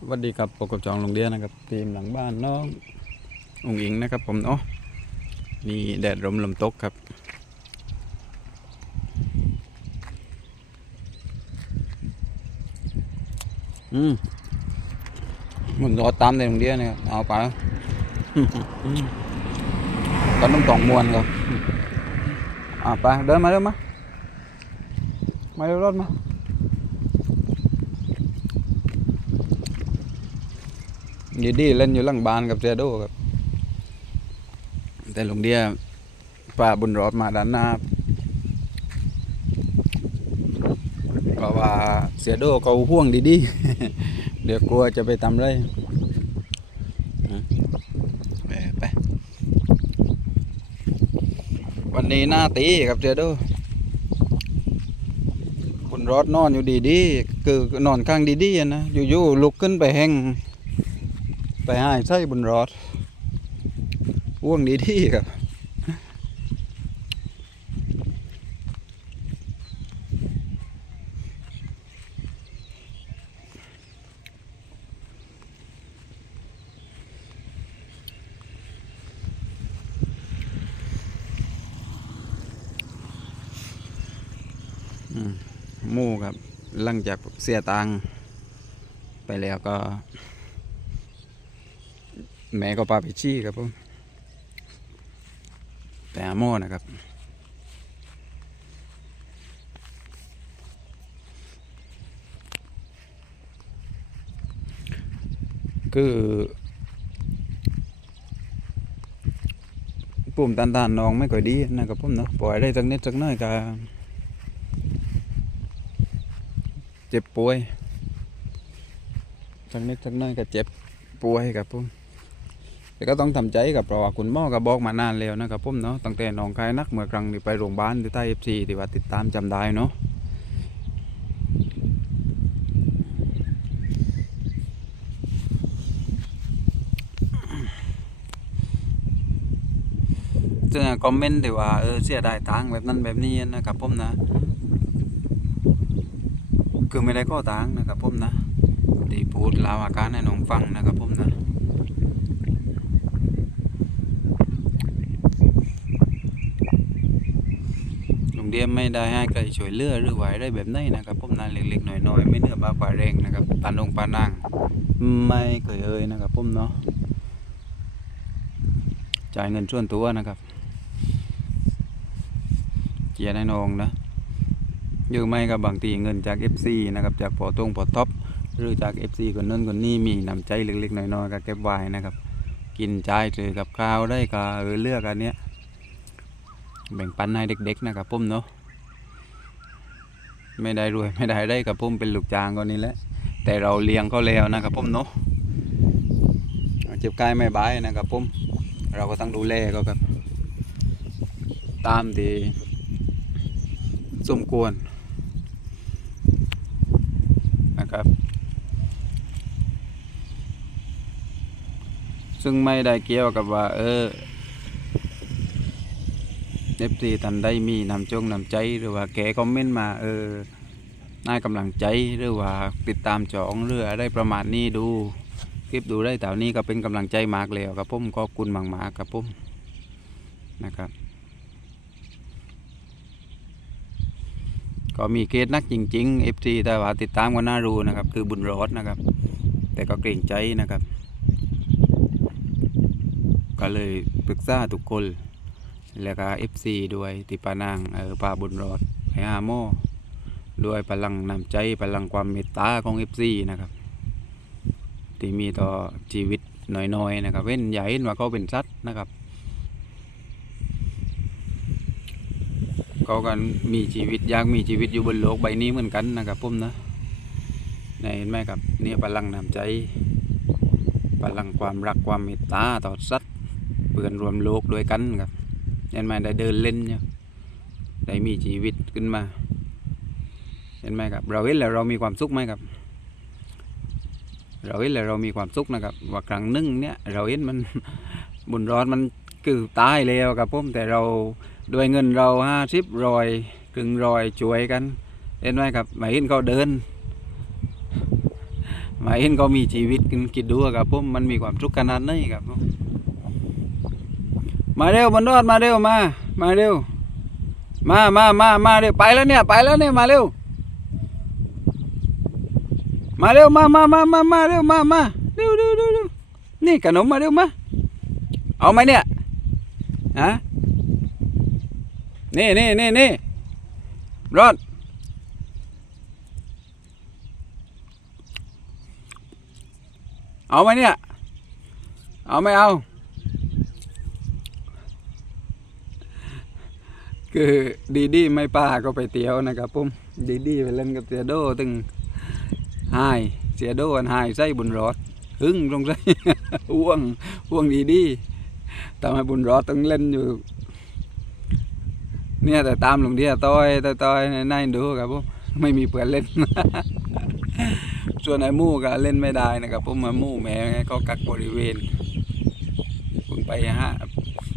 สวัสดีครับปกบจองลงเดียนะครับทีมหลังบ้านน้ององอิงนะครับผมเนาะนี่แดดลมลมตกครับ อืมมันรอตามในโรงเรียนเนี่ยเอาไปตอนน้ำตองมวนครับอ่าไปเดินมาเดินมามาเร็วรถมา ดีดีเล่นอยู่หลังบ้านกับเจโดครับ แต่หลวงเดียป่าบุญรอดมาด้านหน้าเพราะว่าเสียโดเขาห่วงดีดีเดี๋ยวกลัวจะไปทำไรไปไปวันนี้หน้าตีครับเจโดบุญรอดนอนอยู่ดีดีๆ คือนอนข้างดีดีๆนะ อยู่ๆลุกขึ้นไปแห้ง ไปให้ใส่บนรถว่วงดีที่ครับมหมู่ครับหลังจากเสียตังไปแล้วก็ แม่ก็พาไปชี้ครับผมไปหาหมอนะครับ คือปุ่มตันตานน้องไม่ค่อยดีนะครับผมเนาะปล่อยได้สักนิดสักหน้อยก็เจ็บป่วยสักนิดสักหน้อยก็เจ็บป่วยครับผม แต่ก็ต้องทำใจกับเพราะว่าคุณหมอก็บอกมานานแล้วนะครับผมเนาะตั้งแต่น้องคายนักเมื่อครั้งที่ไปโรงพยาบาลที่ใต้เอฟซีที่ว่าติดตามจำได้เนาะซึ่งคอมเมนต์ที่ว่าเออเสียดายตังแบบนั้นแบบนี้นะครับผมนะ คือไม่ได้ข้อตังนะครับผมนะที่พูดล่าอาการให้น้องฟังนะครับผมนะ โรง เรียนไม่ได้ให้ใครช่วยเลือหรือไหวได้แบบไหนนะครับผมนานเล็กๆหน่อยๆไม่เหนื้อบากว่าแรงนะครับปานองปานางไม่เคยเอ่ยนะครับผมเนาะจ่ายเงินส่วนตัวนะครับเกียร์ให้น้องนะหรือไม่ก็บบางทีเงินจาก FC นะครับจากปอตรงปอท็อปหรือจาก FC คนนั้นคนนี้มีนำใจเล็กๆน้อยๆก็เก็บไว้นะครับ กินใจ่ายถือกับข้าวได้ก็เออเลือกอันเนี้ย แบ่งปันให้เด็กๆนะครับผมเนาะไม่ได้รวยไม่ได้ได้กับผมเป็นลูกจ้างก็นี่แหละ แต่เราเลี้ยงเขาแล้วนะครับผมเนาะเจ็บกายไม่บายนะครับผมเราก็ต้องดูแลเขาครับ ตามที่สมควรนะครับ ซึ่งไม่ได้เกี่ยวกับว่า เออ เอฟซีท่านได้มีนำจงนำใจหรือว่าแกคอมเมนต์มาเออน่ากำลังใจหรือว่าติดตามจองหรืออะไรประมาณนี้ดูคลิปดูได้แต่นี้ก็เป็นกำลังใจมากแล้วครับผมขอบคุณมากๆครับผมนะครับก็มีเคสนักจริงๆ FC แต่ว่าติดตามก็น่ารู้นะครับ คือบุญรอดนะครับ แต่ก็เกรงใจนะครับ ก็เลยปรึกษาทุกคน แล้วก็ FC ด้วยติปานางเออปาบุญรอดไออาโมด้วยพลังน้ำใจพลังความเมตตาของ FC นะครับ ที่มีต่อชีวิตน้อยๆนะครับ เว้นใหญ่าเห็นว่าเขาเป็นสัตว์นะครับเขากันมีชีวิตยากมีชีวิตอยู่บนโลกใบนี้เหมือนกันนะครับผมนะนี่เห็นไหมครับเนี่ยพลังน้ำใจพลังความรักความเมตตาต่อสัตว์เพื่อนรวมโลกด้วยกันครับ เห็นไหมได้เดินเล่นเนี่ยได้มีชีวิตขึ้นมา เห็นไหมครับ เราเห็นแล้วเรามีความสุขไหมครับ เราเห็นแล้วเรามีความสุขนะครับ ว่าครั้งหนึ่งเนี่ยเราเห็นมันบุญร้อดมันคือตายแล้วครับผมแต่เราด้วยเงินเราห้าสิบรอยกึ่งรอยช่วยกัน เห็นไหมครับไม่เห็นเขาเดินหมาเห็นเขามีชีวิตกันคิดดูอะครับผมมันมีความสุขขนาดไหนครับผ มาเร็วบนรอดมาเร็วมา มาเร็ว มามามามาเร็วไปแล้วเนี่ยไปแล้วเนี่ยมาเร็ว มาเร็วมามามามามาเร็วมามาเร็วเร็วเร็วเร็วนี่ขนมมาเร็วมาเอาไหมเนี่ยฮะนี่นี่นี่นี่รอดเอาไหมเนี่ย เอาไม่เอา คือดีดีไม่ป้าก็ไปเตียวนะครับผมดีดีไปเล่นกับเสียโดตึงหายเสียโดอันหายใส่บุญรอดหึ่งลงใส่อ้วงอ้วงดีดีทำให้บุญรอดต้องเล่นอยู่ เนี่ยแต่ตามหลวงเดียต้อยต้อยต้อยในนดูครับผมไม่มีเพื่อนเล่น ส่วนไอ้มู่ก็เล่นไม่ได้นะครับผมมามู่แม่ก็กักบริเวณเพิ่งไปฮะ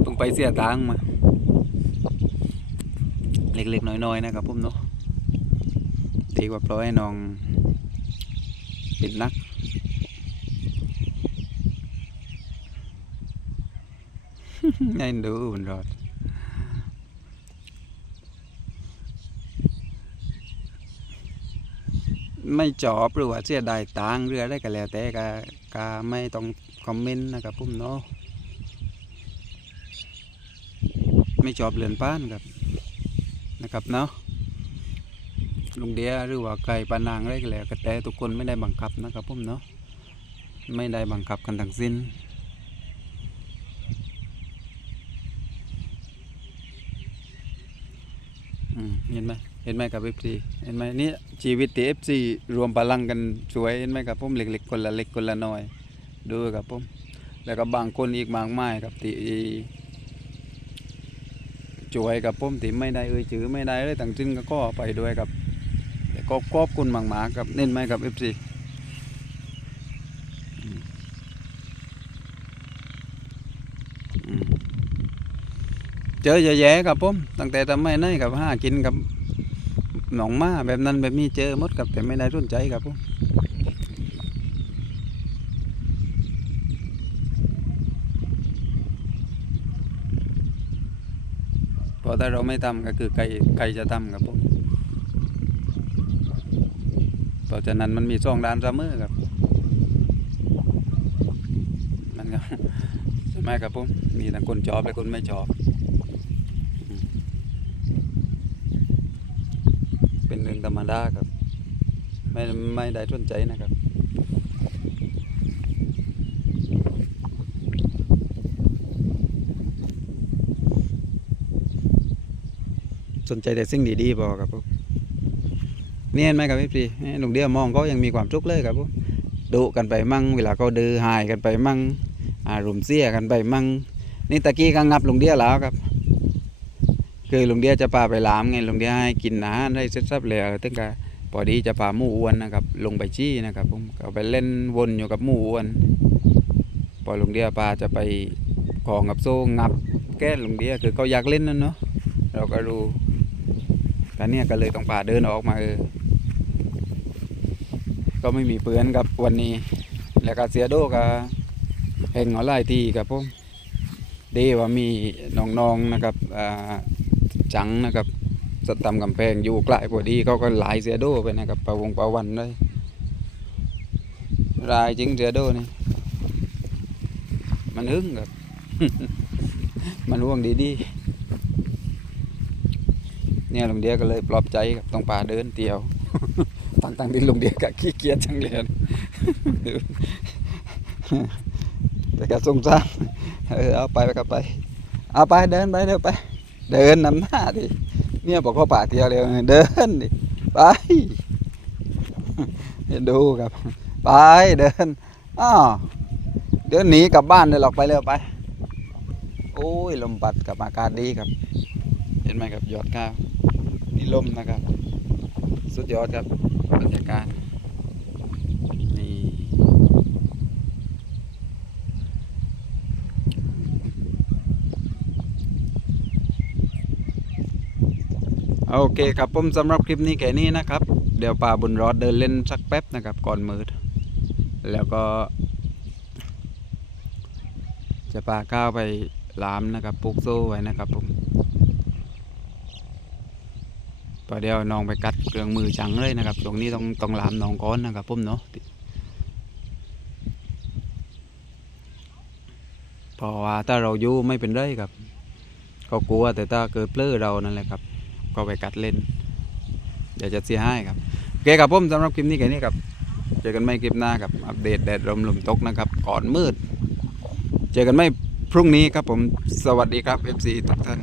เพิ่งไปเสียตังมา เล็กๆน้อยๆนะครับผมเนาะดีกว่าปล่อยให้น้องเป็นนักให้ดูมันรอดไม่จอบหรือว่าเสียดายตังค์หรืออะไรก็แล้วแต่ก็ก็ไม่ต้องคอมเมนต์นะครับผมเนาะไม่จอบเรือนป้านครับ นะครับเนาะลุงเดียหรือว่าไก่ปานางอะไรก็แล้วก็แต่ทุกคนไม่ได้บังคับนะครับผมเนาะไม่ได้บังคับกันทั้งสิ้นเห็นไหมเห็นไหมกับเอฟซีเห็นไหมนี่ชีวิตที่เอฟซีรวมพลังกันสวยเห็นไหมครับผมเล็กๆคนละเล็กคนละน้อยดูครับผมแล้วก็บางคนอีกมากมายครับที่ ช่วยกับผมที่ไม่ได้เอ่ยชื่อไม่ได้เลยทั้งสิ้นก็ขอไปด้วยครับก็ขอบคุณมากๆครับเน้นไหมครับเอฟซีเจอเยอะแยะครับผมตั้งแต่ทำไม่นั่นกับห้ากินกับหนองมาแบบนั้นแบบนี้เจอมดครับแต่ไม่ได้สนใจครับผม เพราะ ถ้าเราไม่ทำก็คือใครใครจะทำครับผมเพราะฉะนั้นมันมีสองด้านเสมอครับ มันก็ใช่ไหมครับผมมีทั้งคนชอบและคนไม่ชอบ เป็นเรื่องธรรมดาครับ ไม่ไม่ได้สนใจนะครับ ส นใจแต่สิ่งดีๆพอครับผมนี่เห็นไหมครับพี่หนุ่มเดียมองเขายังมีความสุขเลยครับผมดุกันไปมั่ง เวลาเขาดื้อหายกันไปมั่งอารมณ์เสียกันไปมั่ง นี่ตะกี้ก็งับลุงเดียแล้วครับ คือลุงเดียจะพาไปลามไงลุงเดียให้กินอาหารได้เสร็จสับเลยตึงกะพอดีจะพาหมูอ้วนนะครับ ลงไปชี้นะครับผมก็ไปเล่นวนอยู่กับหมูอ้วนพอลุงเดียพาจะไปของกับโซ่งับแก้ลุงเดียคือเขาอยากเล่นนั่นเนาะเราก็รู้ แต่เนี่ยก็เลยต้องป่าเดินออกมาเออ ก็ไม่มีเปื้อนครับวันนี้ แล้วก็เสียโดก็แห่งหลายทีครับผมเดว่ามีน้องๆนะครับจังนะครับสตำกำแพงอยู่ใกล้พอดีเขาก็หลายเสียโดไปนะครับประวงประวันเลยรายจริงเสียโดนี่มันหึงครับ มันห่วงดีๆ เนี่ยลุงเดียก็เลยปลอบใจครับต้องป่าเดินเตียวตั้งตั้งที่ลุงเดียก็ขี้เกียจจังเลยแต่ก็สงสารเออเอาไปไปก็ไป เอาไปเดินไปเดินไป เดินนำหน้าดิเนี่ยบอกว่าป่าเตียวเร็วเดินดิไปเห็นดูครับ ไปเดินอ้าวเดี๋ยวหนีกลับบ้านเลยหรอกไปเร็วไป โอ้ยลมปัดกับอากาศดีครับ เห็นไหมครับยอดข้าว นี่ลมนะครับ สุดยอดครับบรรยากาศนี่โอเคครับผมสำหรับคลิปนี้แค่นี้นะครับ เดี๋ยวป่าบุญรอดเดินเล่นสักแป๊บนะครับ ก่อนมืด แล้วก็ จะปาข้าวไปลามนะครับปลูกโซ่ไว้นะครับผม พอเดี๋ยวน้องไปกัดเครื่องมือจังเลยนะครับ ตรงนี้ต้องต้องลามน้องก้อนนะครับผมเนาะเพราะว่าถ้าเราอยู่ไม่เป็นไรครับ ก็กลัวแต่ถ้าเกิดเปลื้อเรานั่นแหละครับ ก็ไปกัดเล่น เดี๋ยวจะเสียให้ครับโอเคครับผมสำหรับคลิปนี้แค่นี้ครับ เจอกันไม่คลิปหน้าครับอัปเดตแดดลมลมตกนะครับ ก่อนมืด เจอกันไม่พรุ่งนี้ครับผมสวัสดีครับ FC ทุกท่าน